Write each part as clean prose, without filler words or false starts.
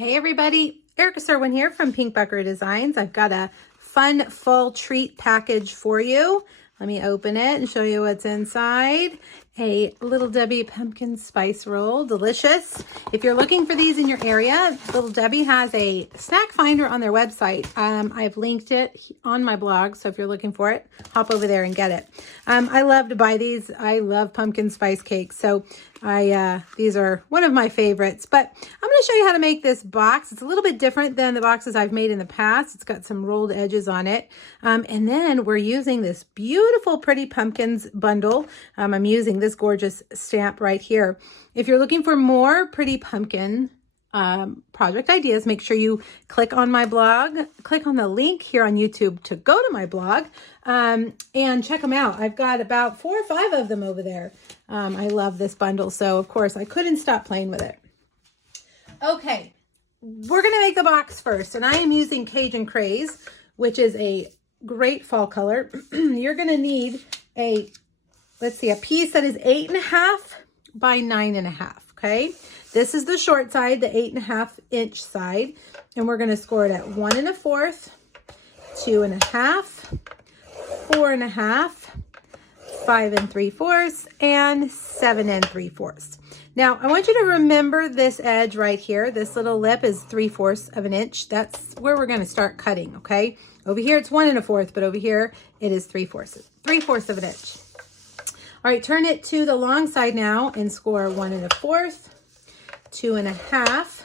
Hey everybody, Erica Serwin here from Pink Buckaroo Designs. I've got a fun fall treat package for you. Let me open it and show you what's inside. A Little Debbie pumpkin spice roll, delicious. If you're looking for these in your area, Little Debbie has a snack finder on their website. I've linked it on my blog, so if you're looking for it, hop over there and get it. I love to buy these. I love pumpkin spice cakes, so these are one of my favorites. But I'm going to show you how to make this box. It's a little bit different than the boxes I've made in the past. It's got some rolled edges on it. And then we're using this beautiful Pretty Pumpkins bundle. I'm using this gorgeous stamp right here. If you're looking for more Pretty Pumpkin project ideas, make sure you click on my blog, click on the link here on YouTube to go to my blog, and check them out. I've got about 4 or 5 of them over there. I love this bundle, so of course I couldn't stop playing with it. Okay, we're gonna make the box first, and I am using Cajun Craze, which is a great fall color. You're gonna need a piece that is 8.5 by 9.5, okay? This is the short side, the 8.5-inch side, and we're gonna score it at 1 1/4, 2 1/2, 4 1/2, 5 3/4, and 7 3/4. Now, I want you to remember this edge right here. This little lip is 3/4 of an inch. That's where we're gonna start cutting, okay? Over here, it's 1 1/4, but over here, it is 3/4 of an inch. All right, turn it to the long side now and score 1 1/4, 2 1/2,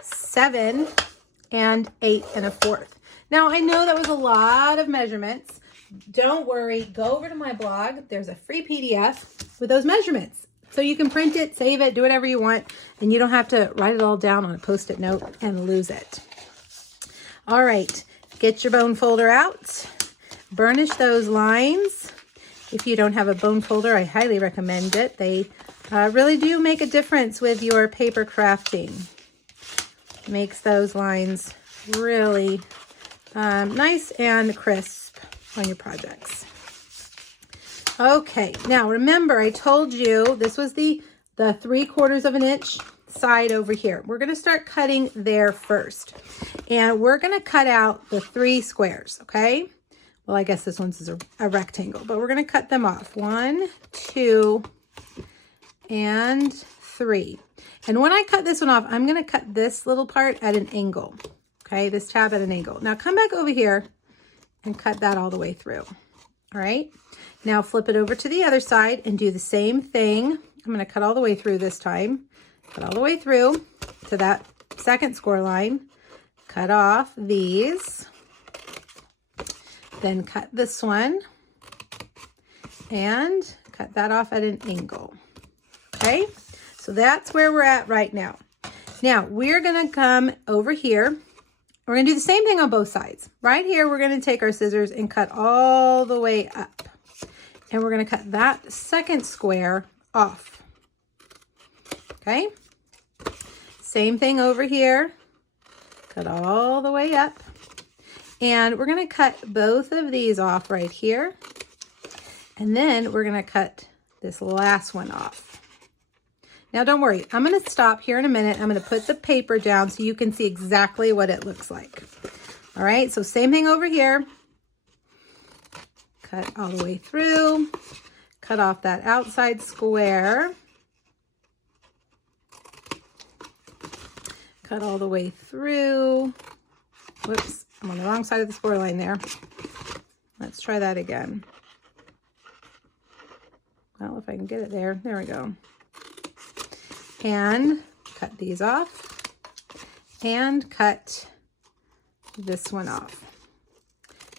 7, and 8 1/4. Now, I know that was a lot of measurements. Don't worry, go over to my blog. There's a free PDF with those measurements. So you can print it, save it, do whatever you want, and you don't have to write it all down on a Post-it note and lose it. All right, get your bone folder out. Burnish those lines. If you don't have a bone folder, I highly recommend it. They really do make a difference with your paper crafting. Makes those lines really nice and crisp on your projects. Okay, now remember I told you this was the 3/4 of an inch side over here. We're gonna start cutting there first. And we're gonna cut out the 3 squares, okay? Well, I guess this one's a rectangle, but we're gonna cut them off. 1, 2, and 3. And when I cut this one off, I'm gonna cut this little part at an angle, okay? This tab at an angle. Now come back over here and cut that all the way through, all right? Now flip it over to the other side and do the same thing. I'm gonna cut all the way through this time. Cut all the way through to that second score line. Cut off these. Then cut this one and cut that off at an angle, okay? So that's where we're at right now. Now we're gonna come over here. We're gonna do the same thing on both sides. Right here, we're gonna take our scissors and cut all the way up. And we're gonna cut that second square off, okay? Same thing over here. Cut all the way up. And we're gonna cut both of these off right here. And then we're gonna cut this last one off. Now don't worry, I'm gonna stop here in a minute. I'm gonna put the paper down so you can see exactly what it looks like. All right, so same thing over here. Cut all the way through. Cut off that outside square. Cut all the way through. Whoops, I'm on the wrong side of the score line there. Let's try that again. Well, if I can get it there. There we go. And cut these off. And cut this one off.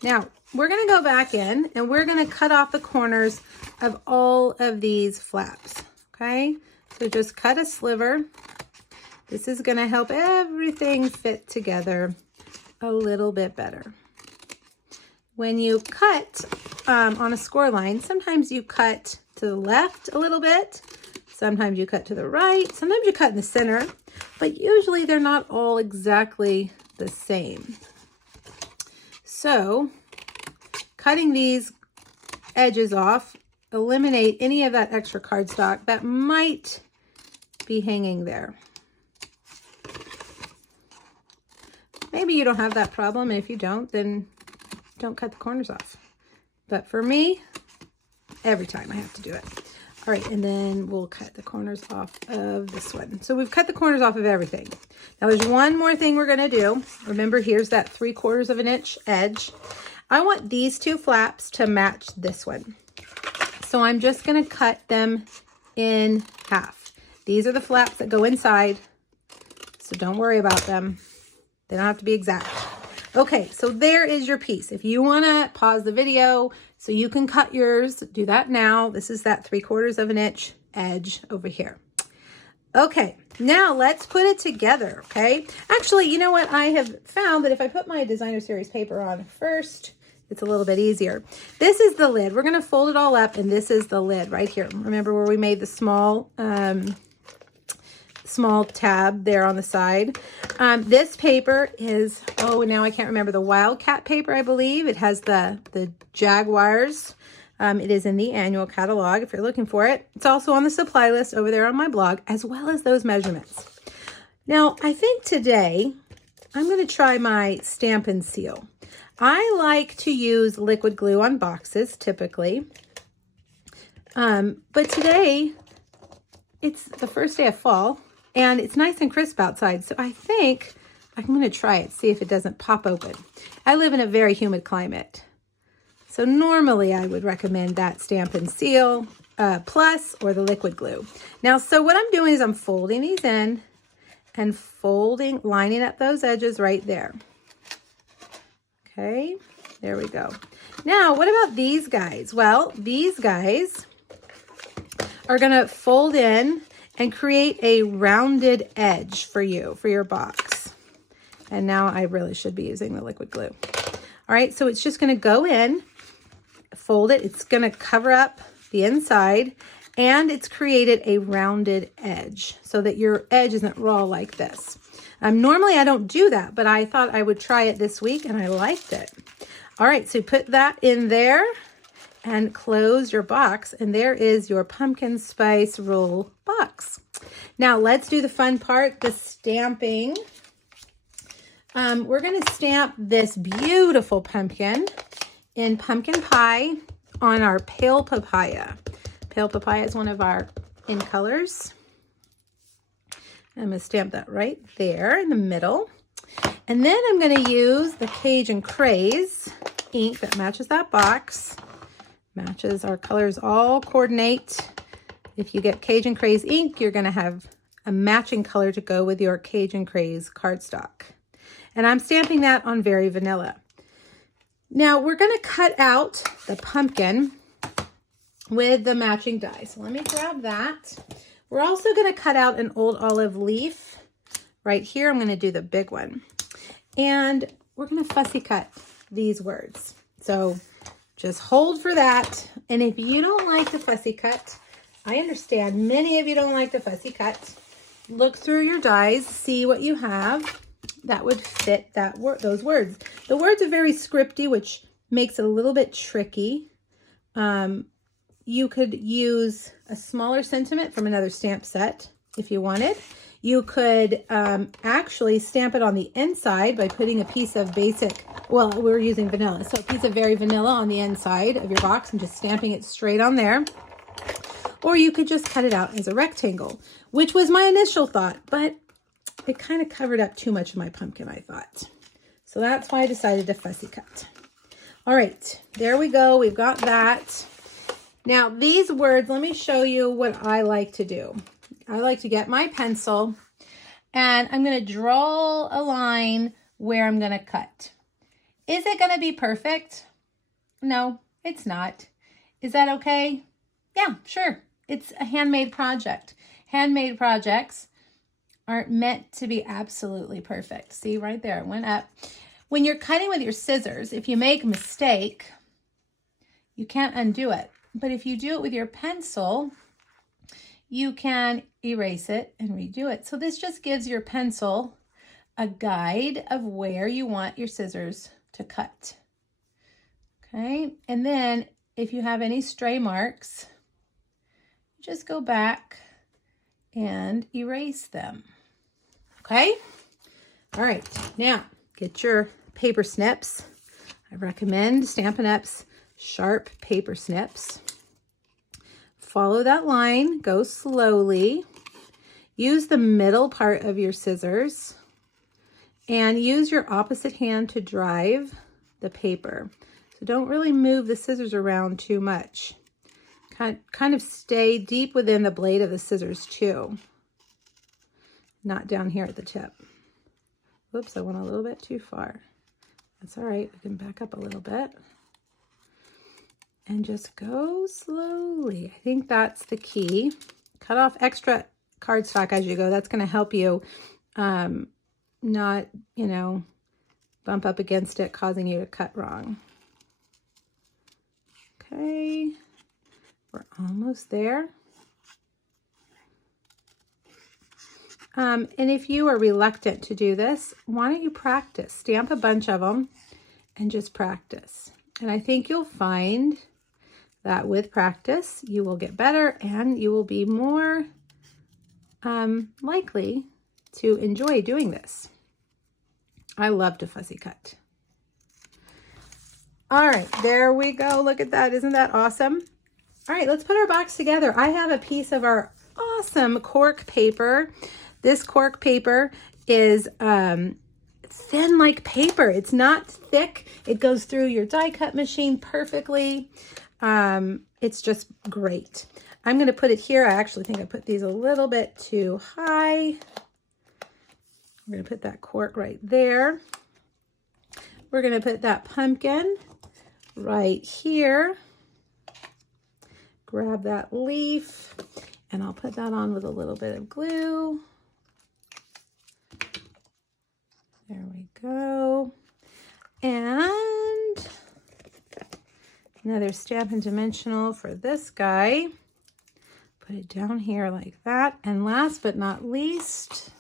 Now, we're going to go back in and we're going to cut off the corners of all of these flaps, okay? So just cut a sliver. This is going to help everything fit together a little bit better. When you cut on a score line, sometimes you cut to the left a little bit, sometimes you cut to the right, sometimes you cut in the center, but usually they're not all exactly the same. So cutting these edges off, eliminate any of that extra cardstock that might be hanging there. maybe you don't have that problem. If you don't, then don't cut the corners off. But for me, every time I have to do it. All right, and then we'll cut the corners off of this one. So we've cut the corners off of everything. Now there's one more thing we're gonna do. Remember, here's that 3/4 of an inch edge. I want these two flaps to match this one. So I'm just gonna cut them in half. These are the flaps that go inside, so don't worry about them. They don't have to be exact. Okay, so there is your piece. If you wanna pause the video so you can cut yours, do that now. This is that 3/4 of an inch edge over here. Okay, now let's put it together, okay? Actually, you know what? I have found that if I put my designer series paper on first, it's a little bit easier. This is the lid. We're gonna fold it all up, and this is the lid right here. Remember where we made the small tab there on the side. This paper is, oh, now I can't remember, the Wildcat paper, I believe. It has the Jaguars. It is in the annual catalog if you're looking for it. It's also on the supply list over there on my blog, as well as those measurements. Now, I think today I'm going to try my Stampin' Seal. I like to use liquid glue on boxes typically, but today it's the first day of fall and it's nice and crisp outside, so I think I'm going to try it, see if it doesn't pop open. I live in a very humid climate, so normally I would recommend that Stampin' Seal Plus or the liquid glue. Now, so what I'm doing is I'm folding these in and lining up those edges right there. Okay, there we go. Now, what about these guys? Well, these guys are gonna fold in and create a rounded edge for you, for your box. And now I really should be using the liquid glue. All right, so it's just gonna go in, fold it, it's gonna cover up the inside, and it's created a rounded edge so that your edge isn't raw like this. Normally I don't do that, but I thought I would try it this week and I liked it. All right, so put that in there and close your box, and there is your pumpkin spice roll box. Now let's do the fun part, the stamping. We're gonna stamp this beautiful pumpkin in pumpkin pie on our pale papaya. Pale papaya is one of our in colors. I'm going to stamp that right there in the middle. And then I'm going to use the Cajun Craze ink that matches that box. Matches our colors, all coordinate. If you get Cajun Craze ink, you're going to have a matching color to go with your Cajun Craze cardstock. And I'm stamping that on Very Vanilla. Now we're going to cut out the pumpkin with the matching die. So let me grab that. We're also going to cut out an old olive leaf right here. I'm going to do the big one. And we're going to fussy cut these words. So just hold for that. And if you don't like the fussy cut, I understand many of you don't like the fussy cut. Look through your dies, see what you have that would fit those words. The words are very scripty, which makes it a little bit tricky. You could use a smaller sentiment from another stamp set if you wanted. You could actually stamp it on the inside by putting a piece of basic, well, we're using vanilla, so a piece of Very Vanilla on the inside of your box and just stamping it straight on there. Or you could just cut it out as a rectangle, which was my initial thought, but it kind of covered up too much of my pumpkin, I thought. So that's why I decided to fussy cut. All right, there we go. We've got that. Now these words, let me show you what I like to do. I like to get my pencil and I'm going to draw a line where I'm going to cut. Is it going to be perfect? No, it's not. Is that okay? Yeah, sure. It's a handmade project. Handmade projects aren't meant to be absolutely perfect. See right there, it went up. When you're cutting with your scissors, if you make a mistake, you can't undo it. But if you do it with your pencil, you can erase it and redo it. So this just gives your pencil a guide of where you want your scissors to cut. Okay, and then if you have any stray marks, just go back and erase them. Okay, all right, now get your paper snips. I recommend Stampin' Up's sharp paper snips. Follow that line, go slowly. Use the middle part of your scissors and use your opposite hand to drive the paper. So don't really move the scissors around too much. Kind of stay deep within the blade of the scissors too. Not down here at the tip. Whoops, I went a little bit too far. That's all right, we can back up a little bit. And just go slowly. I think that's the key. Cut off extra cardstock as you go. That's gonna help you not, you know, bump up against it, causing you to cut wrong. Okay, we're almost there. And if you are reluctant to do this, why don't you practice? Stamp a bunch of them and just practice. And I think you'll find that with practice, you will get better and you will be more likely to enjoy doing this. I love to fussy cut. All right, there we go. Look at that. Isn't that awesome? All right, let's put our box together. I have a piece of our awesome cork paper. This cork paper is thin like paper. It's not thick. It goes through your die cut machine perfectly. It's just great. I'm going to put it here. I actually think I put these a little bit too high. We're going to put that cork right there. We're going to put that pumpkin right here. Grab that leaf, and I'll put that on with a little bit of glue. There we go. And another Stampin' Dimensional for this guy. Put it down here like that. And last but not least,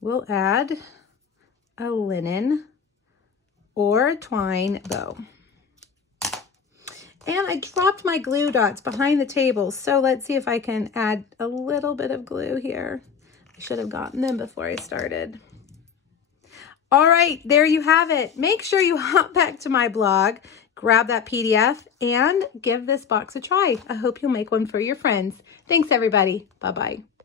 we'll add a linen or twine bow. And I dropped my glue dots behind the table, so let's see if I can add a little bit of glue here. I should have gotten them before I started. All right, there you have it. Make sure you hop back to my blog, grab that PDF, and give this box a try. I hope you'll make one for your friends. Thanks, everybody. Bye-bye.